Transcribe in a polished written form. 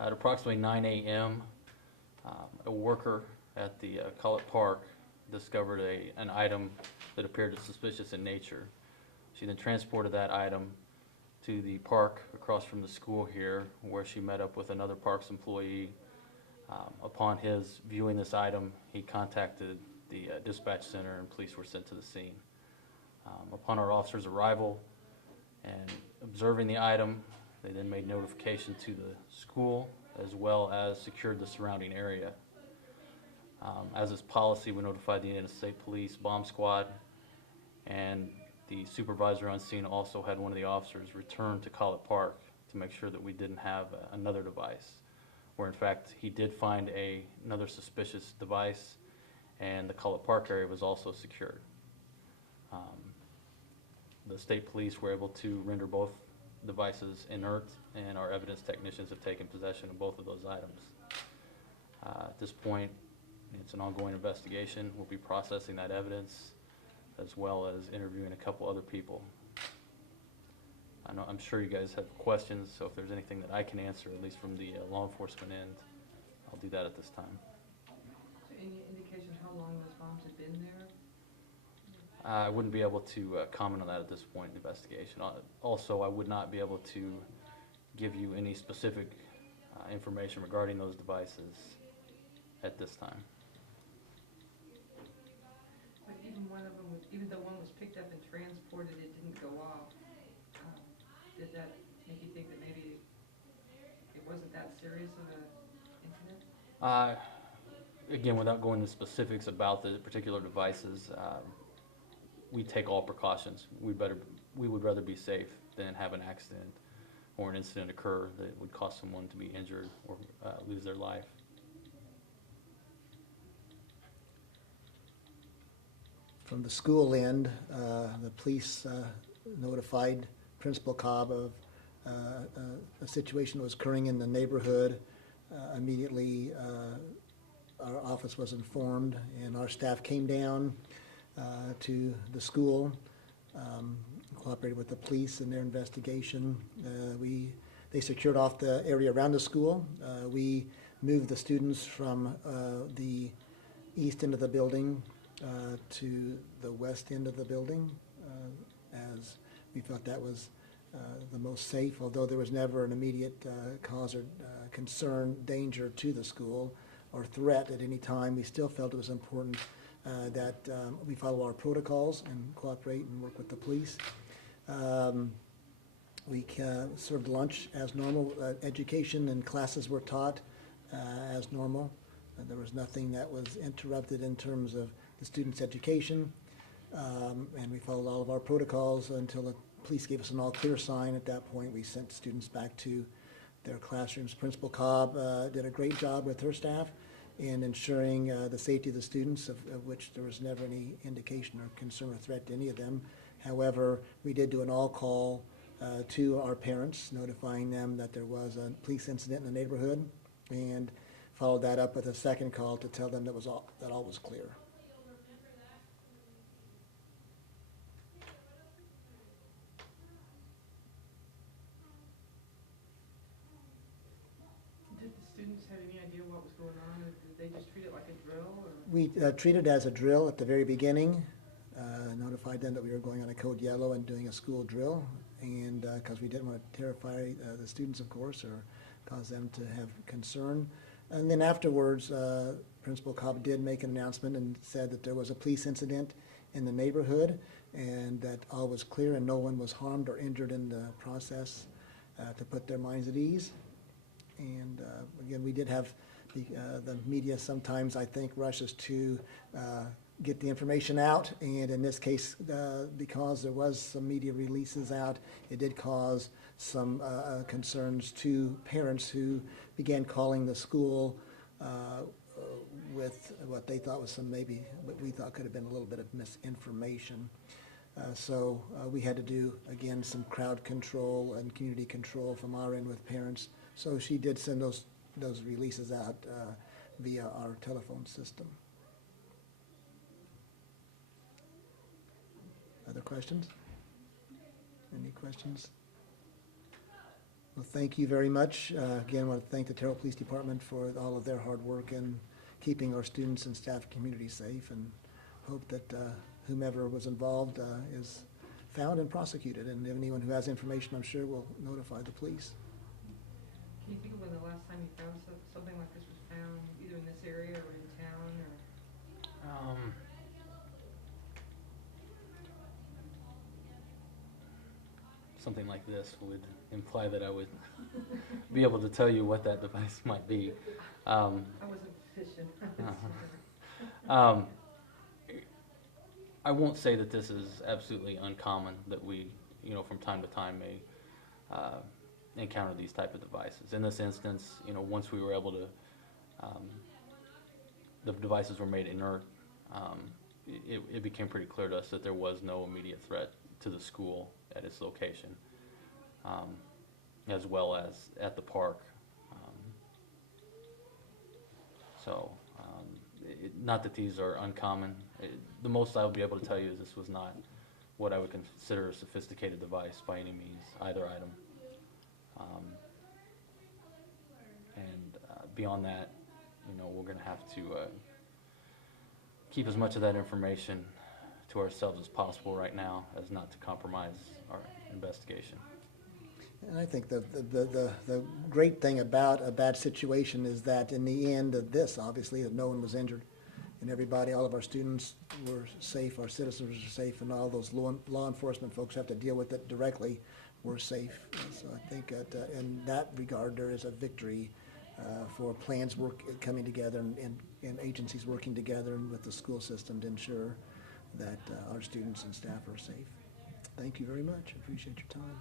At approximately 9 a.m., a worker at the Collett Park discovered an item that appeared suspicious in nature. She then transported that item to the park across from the school here, where she met up with another parks employee. Upon his viewing this item, he contacted the dispatch center and police were sent to the scene. Upon our officers' arrival and observing the item, they then made notification to the school as well as secured the surrounding area. As is policy, we notified the Indiana State Police Bomb Squad, and the supervisor on scene also had one of the officers return to Collett Park to make sure that we didn't have another device, where in fact he did find another suspicious device, and the Collett Park area was also secured. The state police were able to render both devices inert, and our evidence technicians have taken possession of both of those items. At this point, it's an ongoing investigation. We'll be processing that evidence as well as interviewing a couple other people. I'm sure you guys have questions, so if there's anything that I can answer, at least from the law enforcement end, I'll do that at this time. So any indication how long those bombs had been there? I wouldn't be able to comment on that at this point in the investigation. Also, I would not be able to give you any specific information regarding those devices at this time. But even one of them, even though one was picked up and transported, it didn't go off. Did that make you think that maybe it wasn't that serious of an incident? Again, without going into specifics about the particular devices, we take all precautions. We would rather be safe than have an accident or an incident occur that would cause someone to be injured or lose their life. From the school end, the police notified Principal Cobb of a situation that was occurring in the neighborhood. Immediately, our office was informed, and our staff came down to the school, cooperated with the police in their investigation. They secured off the area around the school. We moved the students from the east end of the building to the west end of the building, as we felt that was the most safe, although there was never an immediate cause or concern, danger to the school or threat at any time. We still felt it was important that we follow our protocols and cooperate and work with the police. We served lunch as normal. Education and classes were taught as normal. There was nothing that was interrupted in terms of the students' education, and we followed all of our protocols until the police gave us an all-clear sign. At that point, we sent students back to their classrooms. Principal Cobb did a great job with her staff in ensuring the safety of the students, of which there was never any indication or concern or threat to any of them. However, we did do an all-call to our parents, notifying them that there was a police incident in the neighborhood, and followed that up with a second call to tell them that all was clear. Did the students have any idea what was going on, or did they just treat it like a drill? Or? We treated it as a drill at the very beginning, notified them that we were going on a code yellow and doing a school drill, and because we didn't want to terrify the students, of course, or cause them to have concern. And then afterwards, Principal Cobb did make an announcement and said that there was a police incident in the neighborhood and that all was clear and no one was harmed or injured in the process, to put their minds at ease. And again, we did have the media sometimes, I think, rushes to get the information out, and in this case, because there was some media releases out, it did cause some concerns to parents who began calling the school with what they thought was maybe what we thought could have been a little bit of misinformation. So we had to do, again, some crowd control and community control from our end with parents. So she did send those releases out via our telephone system. Other questions? Any questions? Well, thank you very much. Again, I want to thank the Terrell Police Department for all of their hard work in keeping our students and staff community safe, and hope that whomever was involved is found and prosecuted. And anyone who has information, I'm sure, will notify the police. Can you think of when the last time you found something like this was found, either in this area or in town, or? Something like this would imply that I would be able to tell you what that device might be. I wasn't fishing. I won't say that this is absolutely uncommon, that we, from time to time may encounter these type of devices. In this instance, once we were able to, the devices were made inert, it became pretty clear to us that there was no immediate threat to the school at its location, as well as at the park. Not that these are uncommon. The most I'll be able to tell you is this was not what I would consider a sophisticated device by any means, either item. Beyond that, we're going to have to keep as much of that information to ourselves as possible right now, as not to compromise our investigation. And I think the great thing about a bad situation is that in the end of this, obviously, that no one was injured, and everybody, all of our students were safe, our citizens were safe, and all those law enforcement folks have to deal with it directly were safe. So I think in that regard, there is a victory for plans coming together and agencies working together and with the school system to ensure that our students and staff are safe. Thank you very much. I appreciate your time.